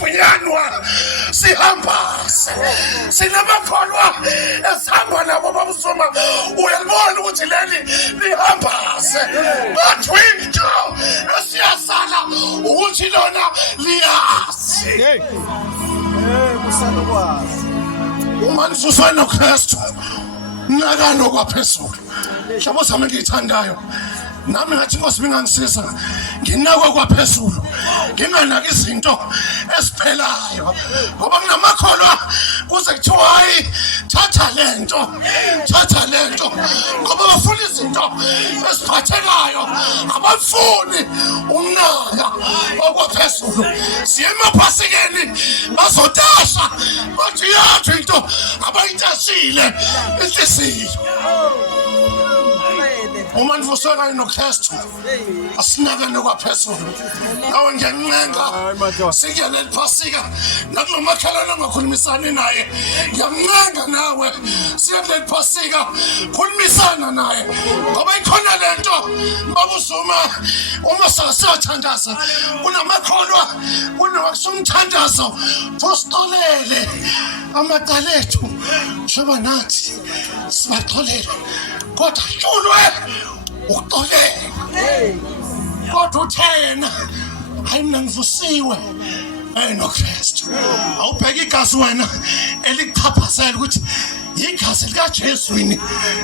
siyafunyanwa sihambaze sinamakholwa esihamba nabo babusoma uyalibona ukuthi leli lihambaze kodwa into esiyasala ukuthi lona liyazi kusalokwazi uma nisuswa noKristu nakano kwaphezulu hlabo sami ngiyithandayo nami ngathi Nkosi bingangisiza nginakwa kwaphezulu nginganaki izinto esiphelayo ngoba kunamakholwa kuze kuthiwa hayi thatha lento ngoba bafuna izinto esiphathekayo abafuni ukunaka okwaphezulu siye emaphasikeni bazotasha bathi yathu into abayitashile inhliziyo uma nivuseka noKristu asinakane kwaphezulu nawe ngiyancenga sikele liphasika nakunomakhelwane angakhulumisani naye ngiyancenga nawe sikele liphasika khulumisana naye ngoba ikhona lento babuzuma uma sasathandaza kunamakholwa kunokusumthandazo fostolele amaqala ethu njengoba nathi sibaxolele kodwa hlulwe ukuxolela kodwa uthena hayi mina ngivusiwe noKristu awubheka igazi wena elikuchaphazela ukuthi igazi likaJesu yini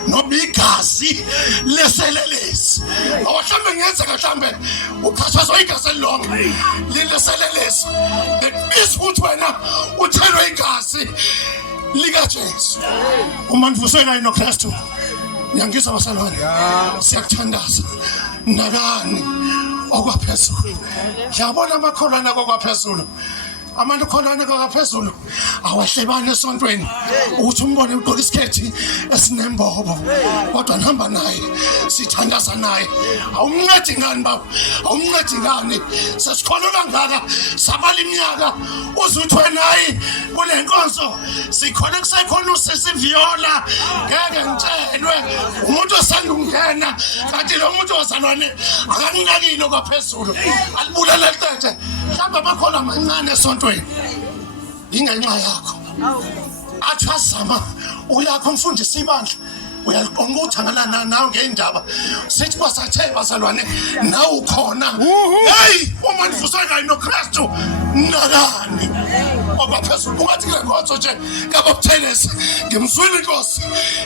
noma igazi leselelesi awahlambe ngenzeka mhlambe uchaphazwa igazi elilonke lileselelesi bese ukuthi wena uthelwe igazi likaJesu uma nivuseka noKristu ngiyangizwa basalwane siyakuthandaza nakani okwaphezulu ngiyabona amakholwana okwaphezulu abantu kholwana okwaphezulu awahlebani esontweni ukuthi umbone ugqoka isikhethi esinembobo kodwa nihamba naye sithandaza naye awumncedi ngani baba awumncedi ngani sesikholwa kangaka sabala iminyaka uzuthi wena hayi kule nkonzo sikhona kusekhona usisiviola ngeke ngitshelwe umuntu osanda ukungena kanti lo muntu ozalwane akanginakile okwaphezulu alibulala lithethe mhlawumbe amakholwa amancane esontweni ingenxa yakho athi azama uyakho umfundisi ibandla uyaliqonqa uthangalana nawe ngeindaba sithi basathe bazalwane nawe ukhona hey uma nivuseka noKristu nakani okwaphezulu ungathi kule nkonzo nje ngabakuthelesa ngimzwile inkosi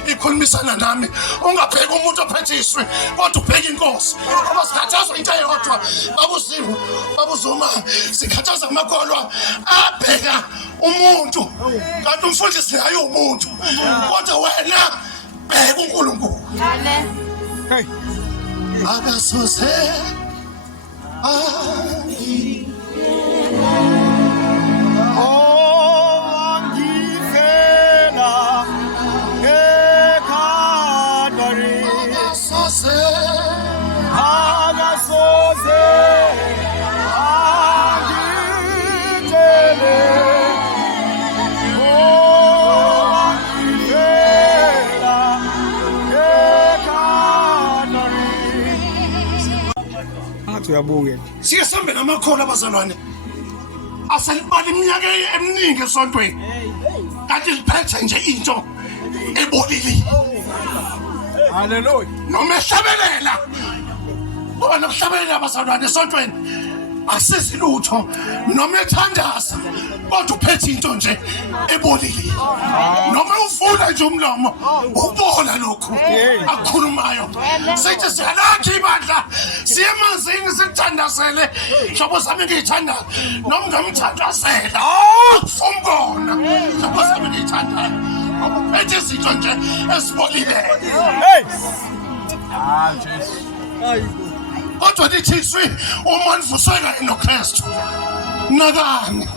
ikhulumisana nami ungabheki umuntu ophethe iswi kodwa ubheka inkosi ngoba sikhathazwa into eyodwa babuzimu babuzuma sikhathaza amakholwa abheka umuntu kanti umfundisi hayi umuntu kodwa wena bheka uNkulunkulu hey akasoze uyabuke sike sambe namakholwa abazalwane aselibala iminyaka eminingi esontweni kanti liphethe nje into ebolile haleluya noma ehlabelela ngoba nokuhlabelela abazalwane esontweni asisi lutho noma ethandaza kodwa uphethe into nje ebolile noma uvula nje umlomo ubola lokho akukhulumayo sithi siyalakha ibandla siye emanzini sikuthandazele hlobo sami ngiyithanda noma ngamthandazela akufumkona hlobo sami ngiyithanda ngoba uphethe izinto nje esibolile hey Jesus kodwa lithizwe uma nivuseka noKristu nakani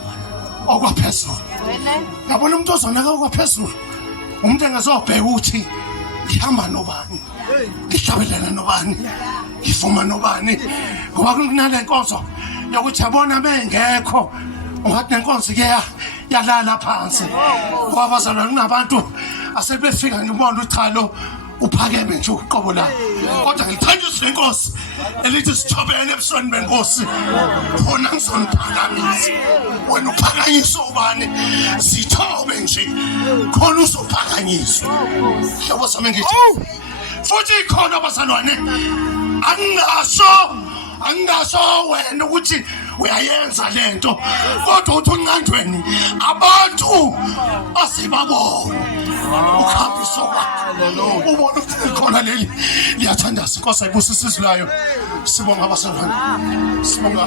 okwaphezulu yabona umuntu ozonaka okwaphezulu umuntu engazobheka ukuthi ngihamba nobani ngihlabelana nobani ngivuma nobani ngoba kunale nkonzo yokuthi yabona bengekho ungathi nenkonzo ke yalala phansi ngoba bazalwane kunabantu asebefika ngibona uthalo uphakeme nje uqobo la kodwa ngithanjiswe inkosi elithi sithobele ebusweni benkosi khona ngizoniphakamisa wena uphakanyiswa ubani sithobe nje khona uzophakanyiswa hlobo sami ngithi futhi khona abazalwane angingasho wena ukuthi uyayenza lento kodwa uthi unqandweni abantu asebabona ukhambiso wakhe ubona ukuthi khona leli liyathandaza inkosi ayibusisizwe layo sibonga abazalwane sibonga